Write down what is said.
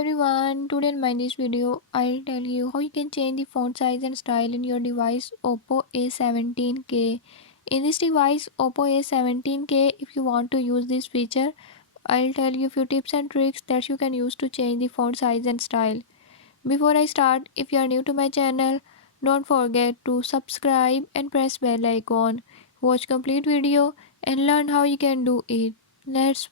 everyone, today in this video I'll tell you how you can change the font size and style in your device Oppo A17k. In this device Oppo A17k, if you want to use this feature, I'll tell you few tips and tricks that you can use to change the font size and style. Before I start, if you are new to my channel, don't forget to subscribe and press bell icon. Watch complete video and learn how you can do it. Let's